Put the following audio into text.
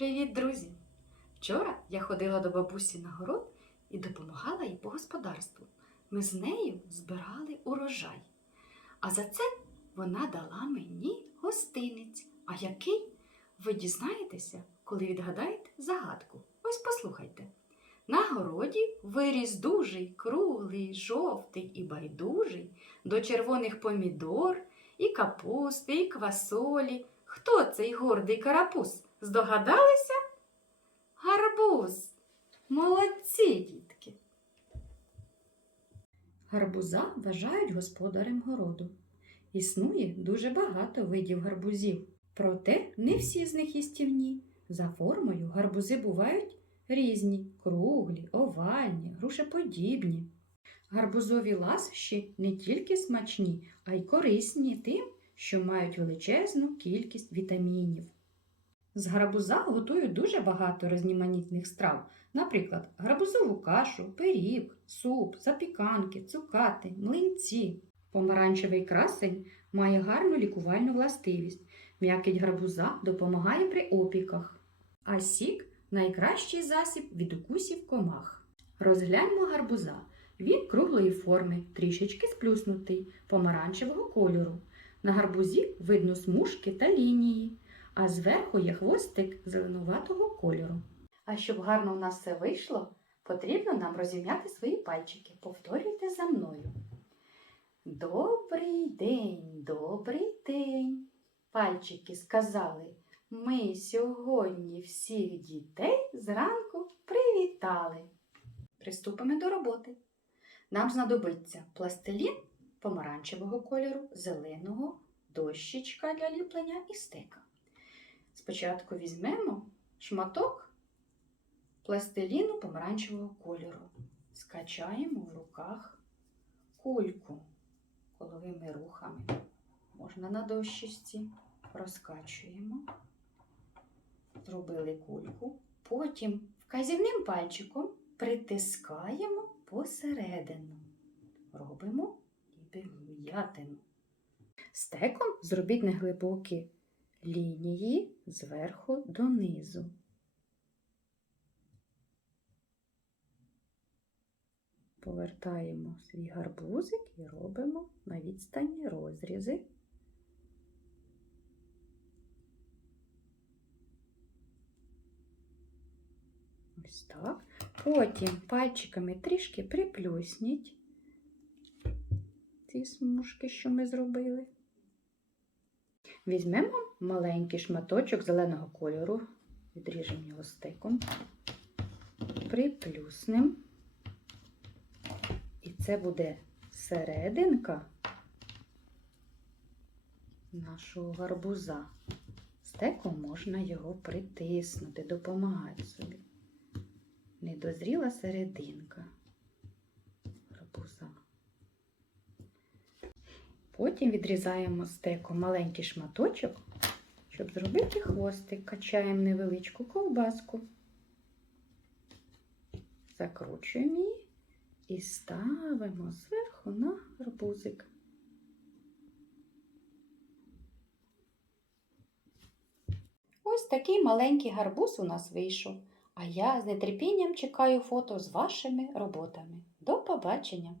Привіт, друзі! Вчора я ходила до бабусі на город і допомагала їй по господарству. Ми з нею збирали урожай. А за це вона дала мені гостинець. А який? Ви дізнаєтеся, коли відгадаєте загадку. Ось послухайте. На городі виріс дужий, круглий, жовтий і байдужий, до червоних помідор, і капусти, і квасолі. Хто цей гордий карапуз? Здогадалися? Гарбуз. Молодці, дітки. Гарбуза вважають господарем городу. Існує дуже багато видів гарбузів. Проте не всі з них їстівні. За формою гарбузи бувають різні круглі, овальні, грушеподібні. Гарбузові ласощі не тільки смачні, а й корисні тим, що мають величезну кількість вітамінів. З гарбуза готують дуже багато різноманітних страв, наприклад, гарбузову кашу, пиріг, суп, запіканки, цукати, млинці. Помаранчевий красень має гарну лікувальну властивість. М'якіть гарбуза допомагає при опіках, а сік найкращий засіб від укусів комах. Розгляньмо гарбуза. Він круглої форми, трішечки сплюснутий, помаранчевого кольору. На гарбузі видно смужки та лінії, а зверху є хвостик зеленуватого кольору. А щоб гарно у нас все вийшло, потрібно нам розім'яти свої пальчики. Повторюйте за мною. Добрий день, добрий день. Пальчики сказали, ми сьогодні всіх дітей зранку привітали. Приступимо до роботи. Нам знадобиться пластилін помаранчевого кольору, зеленого, дощечка для ліплення і стека. Спочатку візьмемо шматок пластиліну помаранчевого кольору. Скачаємо в руках кульку коловими рухами. Можна на дощечці. Розкачуємо, зробили кульку. Потім вказівним пальчиком притискаємо посередину. Робимо м'ятину. Стеком зробіть неглибокі лінії зверху донизу. Повертаємо свій гарбузик і робимо на відстані розрізи. Ось так. Потім пальчиками трішки приплюсніть ці смужки, що ми зробили. Візьмемо маленький шматочок зеленого кольору, відріжемо його стиком, приплюснем. І це буде серединка нашого гарбуза. Стеком можна його притиснути, допомагати собі. Недозріла серединка гарбуза. Потім відрізаємо стеком маленький шматочок, щоб зробити хвостик. Качаємо невеличку ковбаску, закручуємо її і ставимо зверху на гарбузик. Ось такий маленький гарбуз у нас вийшов. А я з нетерпінням чекаю фото з вашими роботами. До побачення!